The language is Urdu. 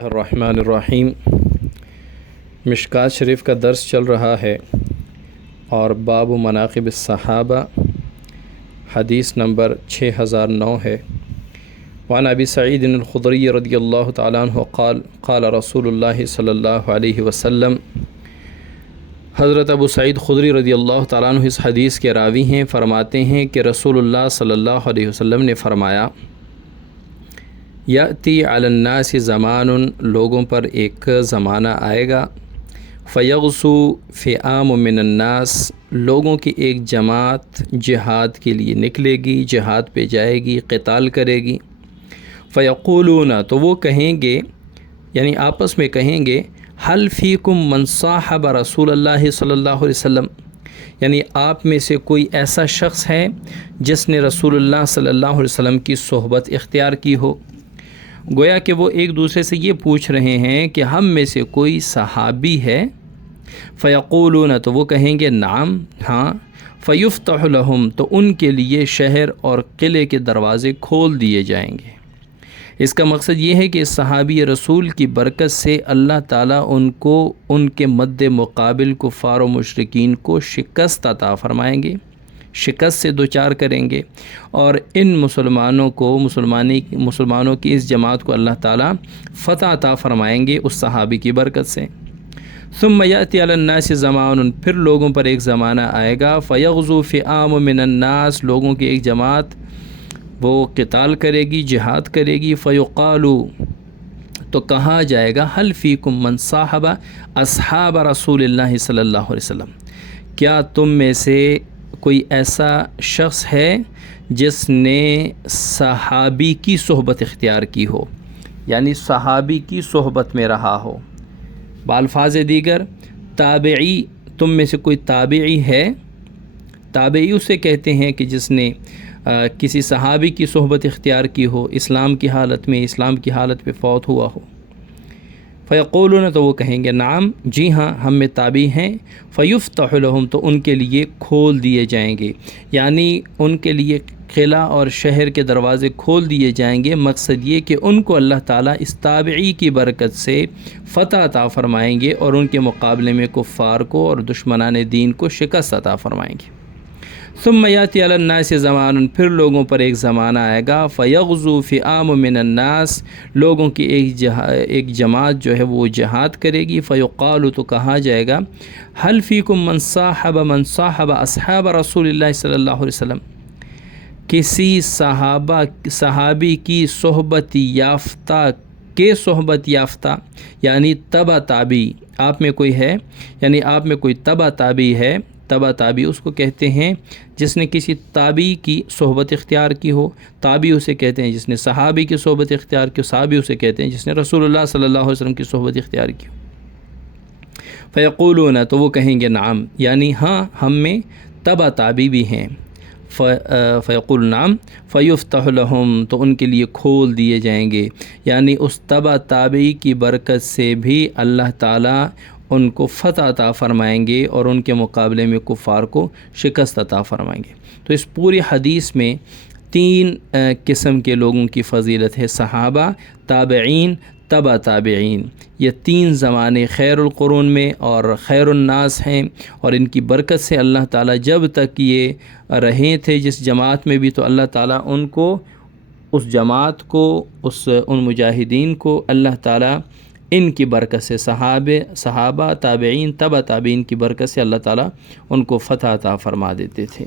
الرحمن الرحیم۔ مشکوٰۃ شریف کا درس چل رہا ہے اور باب مناقب الصحابہ حدیث نمبر 6009 ہے۔ وعن ابی سعید الخدری رضی اللہ تعالیٰ عنہ قال قال رسول اللہ صلی اللہ علیہ وسلم۔ حضرت ابو سعید خدری رضی اللہ تعالیٰ عنہ اس حدیث کے راوی ہیں، فرماتے ہیں کہ رسول اللہ صلی اللہ علیہ وسلم نے فرمایا، یأتی علی الناس زمان، لوگوں پر ایک زمانہ آئے گا، فیغزو فئام من الناس، لوگوں کی ایک جماعت جہاد کے لیے نکلے گی، جہاد پہ جائے گی، قتال کرے گی۔ فیقولون، تو وہ کہیں گے، یعنی آپس میں کہیں گے، حل فیکم من صاحب رسول اللہ صلی اللہ علیہ وسلم، یعنی آپ میں سے کوئی ایسا شخص ہے جس نے رسول اللہ صلی اللہ علیہ وسلم کی صحبت اختیار کی ہو۔ گویا کہ وہ ایک دوسرے سے یہ پوچھ رہے ہیں کہ ہم میں سے کوئی صحابی ہے؟ فیقولون، تو وہ کہیں گے نعم، ہاں۔ فیفتح لہم، تو ان کے لیے شہر اور قلعے کے دروازے کھول دیے جائیں گے۔ اس کا مقصد یہ ہے کہ صحابی رسول کی برکت سے اللہ تعالیٰ ان کو ان کے مد مقابل کفار و مشرکین کو شکست عطا فرمائیں گے، شکست سے دوچار کریں گے، اور ان مسلمانوں کی اس جماعت کو اللہ تعالیٰ فتح عطا فرمائیں گے اس صحابی کی برکت سے۔ ثم یأتی علی الناس زمان، پھر لوگوں پر ایک زمانہ آئے گا، فیغزو فئام من الناس، لوگوں کی ایک جماعت وہ قتال کرے گی، جہاد کرے گی۔ فیقالو، تو کہا جائے گا، حل فیکم من صاحب اصحاب رسول اللہ صلی اللہ علیہ وسلم، کیا تم میں سے کوئی ایسا شخص ہے جس نے صحابی کی صحبت اختیار کی ہو، یعنی صحابی کی صحبت میں رہا ہو۔ بالفاظ دیگر، تابعی، تم میں سے کوئی تابعی ہے؟ تابعی اسے کہتے ہیں کہ جس نے کسی صحابی کی صحبت اختیار کی ہو، اسلام کی حالت میں فوت ہوا ہو۔ فیقولون، تو وہ کہیں گے نعم، جی ہاں، ہم میں تابعی ہیں۔ فیفتح لہم، تو ان کے لیے کھول دیے جائیں گے، یعنی ان کے لیے قلعہ اور شہر کے دروازے کھول دیے جائیں گے۔ مقصد یہ کہ ان کو اللہ تعالیٰ اس تابعی کی برکت سے فتح عطا فرمائیں گے اور ان کے مقابلے میں کفار کو اور دشمنان دین کو شکست عطا فرمائیں گے۔ ثم یاتی علی الناس زمان، پھر لوگوں پر ایک زمانہ آئے گا، فیغزو فئام من الناس، لوگوں کی ایک جماعت جو ہے وہ جہاد کرے گی۔ فیقال، تو کہا جائے گا، حل فیکم من صاحب اصحاب رسول اللہ صلی اللہ علیہ وسلم، کسی صحابی کی صحبت یافتہ یعنی تبع تابعی آپ میں کوئی ہے، یعنی آپ میں کوئی تبع تابعی ہے۔ تبع تابعی اس کو کہتے ہیں جس نے کسی تابعی کی صحبت اختیار کی ہو۔ تابعی اسے کہتے ہیں جس نے صحابی کی صحبت اختیار کی ہو، صحابی اسے کہتے ہیں جس نے رسول اللہ صلی اللہ علیہ وسلم کی صحبت اختیار کی ہو۔ فیقولون، تو وہ کہیں گے نعم، یعنی ہاں، ہم میں تبع تابعی بھی ہیں۔ فیقول نعم، فیفتح لہم، تو ان کے لیے کھول دیے جائیں گے، یعنی اس تبع تابعی کی برکت سے بھی اللہ تعالیٰ ان کو فتح عطا فرمائیں گے اور ان کے مقابلے میں کفار کو شکست عطا فرمائیں گے۔ تو اس پوری حدیث میں 3 قسم کے لوگوں کی فضیلت ہے، صحابہ، تابعین، تبع تابعین۔ یہ 3 زمانے خیر القرون میں اور خیر الناس ہیں، اور ان کی برکت سے اللہ تعالیٰ جب تک یہ رہے تھے جس جماعت میں بھی، تو اللہ تعالیٰ ان کو، اس جماعت کو، ان مجاہدین کو اللہ تعالیٰ ان کی برکت سے، صحابہ، تابعین، تبع تابعین کی برکت سے اللہ تعالیٰ ان کو فتح عطا فرما دیتے تھے۔